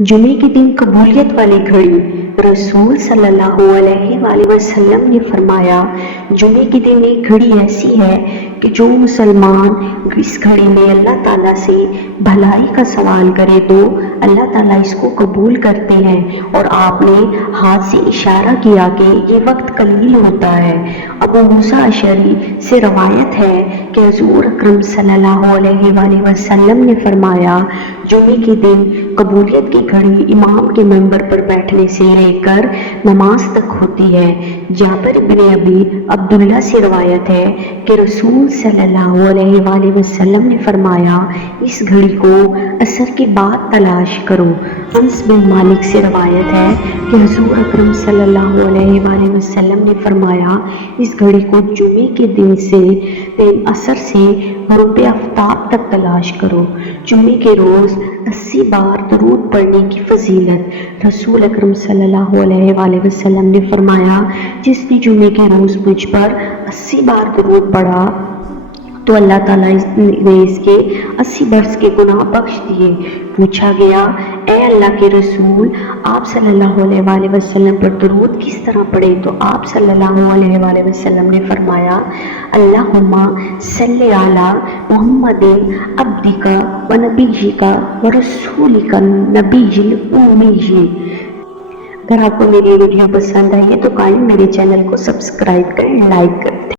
जुमे के दिन कबूलियत वाली घड़ी। रसूल सल्लल्लाहु अलैहि वसल्लम ने फरमाया, जुमे के दिन एक घड़ी ऐसी है कि जो मुसलमान इस घड़ी में अल्लाह ताला से भलाई का सवाल करे तो अल्लाह ताला इसको कबूल करते हैं। और आपने हाथ से इशारा किया कि ये वक्त कलील होता है। अबू मूसा अशरी से रवायत है कि हुज़ूर अकरम सल्लल्लाहु अलैहि वसल्लम ने फरमाया, जुमे के दिन कबूलियत की घड़ी इमाम के मंबर पर बैठने से लेकर नमाज तक होती है। जाबिर बिन अबी अब्दुल्ला से रवायत है कि रसूल सल्लल्लाहु अलैहि वसल्लम ने फरमाया, इस घड़ी को असर के बाद तलाश करो। अनस बिन मालिक से रवायत है कि हुज़ूर अकरम सल्लल्लाहु अलैहि वसल्लम ने फरमाया, इस घड़ी को जुमे के दिन से असर से ग़ुरूब आफ्ताब तक तलाश करो। जुमे के रोज़ 80 बार दरूद पढ़ने की फजीलत। रसूल अकरम सल्लल्लाहु अलैहि वसल्लम ने फरमाया, जिसने जुमे के रोज़ मुझ पर 80 बार दरूद पढ़ा तो अल्लाह ताला ने इसके 80 बरस के गुनाह बख्श दिए। पूछा गया, ए अल्लाह के रसूल, आप सल्लल्लाहु अलैहि वसल्लम पर दरूद किस तरह पढ़े? तो आप सल्लल्लाहु अलैहि वसल्लम ने फरमाया, अल्लाहुम्मा सल्लि अला मुहम्मदिन अब्दिका व नबिय्यिका व रसूलिका नबिय्यिल उम्मी। अगर आपको मेरी वीडियो पसंद आई है तो काइंडली मेरे चैनल को सब्सक्राइब करें, लाइक करें।